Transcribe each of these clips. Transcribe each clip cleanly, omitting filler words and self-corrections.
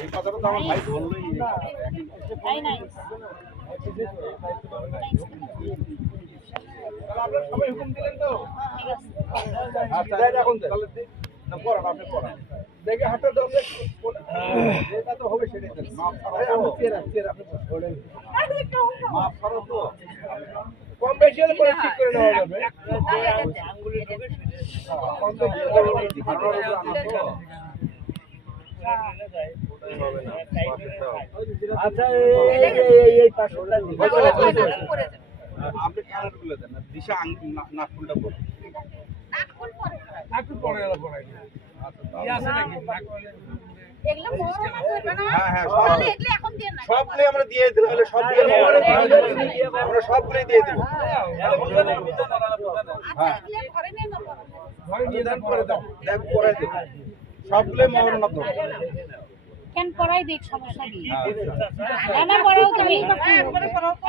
এই কথাটা তো আমার ভাই বললই আপনারা সবাই হুকুম দিলেন তো আচ্ছা এখন তাহলে না পড়ান আপনি পড়ান দেখে হাতটা দাও যেটা তো হবে সেটাই দেন মাপ ছাড়া আপনি চেয়ার আপনি পড়েন মাপ ছাড়া তো কম বেশি হলে পরে ঠিক করে নেওয়া যাবে আঙ্গুলি ঢোকে কম বেশি হলে ঠিক করে নেওয়া যাবে আচ্ছা এই পাশটা আপনি কালার গুলো দেন দিশা নাকফুলটা পড়ে নাকফুল পরে নাকফুল পরে আচ্ছা ই আছে নাকি নাকফুল এগুলা মোহর না করবে না হ্যাঁ তাহলে এগুলা এখন দেন না সবগুলো আমরা দিয়ে দিলে হলে সবগুলো আমরা সবগুলো দিয়ে দেব আচ্ছা এগুলা ঘরে নিয়ে নাও ঘরে নিয়ে দেন পরে দাও দেখ পরে দেব সবগুলো মোহর না দাও কেন পড়াই দেখ সমস্যা কি না না পড়াও তুমি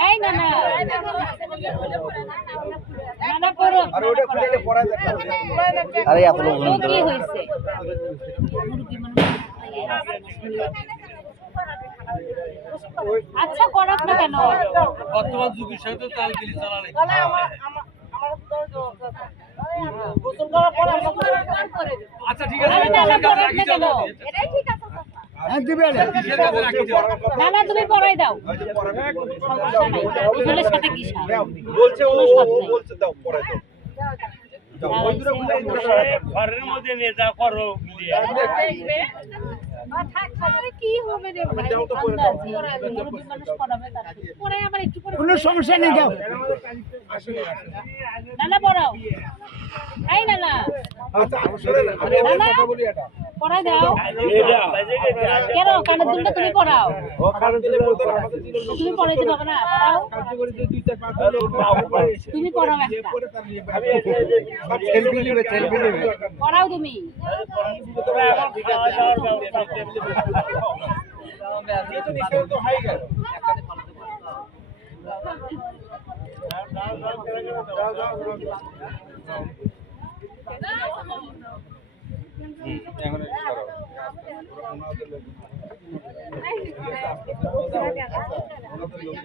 এই না না না না পড়ো আর ওটা খুলে পড়াই দেখ আরে এত লোক তো কি হইছে আচ্ছা করক না কেন বর্তমান যুগের সাথে তাল দিলি চালালে আচ্ছা ঠিক আছে এটাই ঠিক আছে না না তুমি পড়াই দাও ওগুলোর সাথে কি বলছে ও বলছে দাও পড়াই দাও ঘরের মধ্যে নিয়ে যা করো কি হবে রে ভাই কোনো সমস্যা নেই যাও না না পড়াও এই না না আচ্ছা শুনেন আমি একটা কথা বলি এটা পড়াই দাও কেন কানের দুলটা তুমি পড়াও ও কারণ দিলে বলতে আমাদের জীবন তুমি পড়াইতে পারবে না পড়াও কার্যকরী যে 2-4 লোক তুমি পড়াও একটা পরে তার নিয়ে সব সেলফি নেবে পড়াও তুমি যেহেতু নিশ্চয় তো হয়ে গেল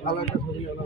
ভালো একটা ছবি হলো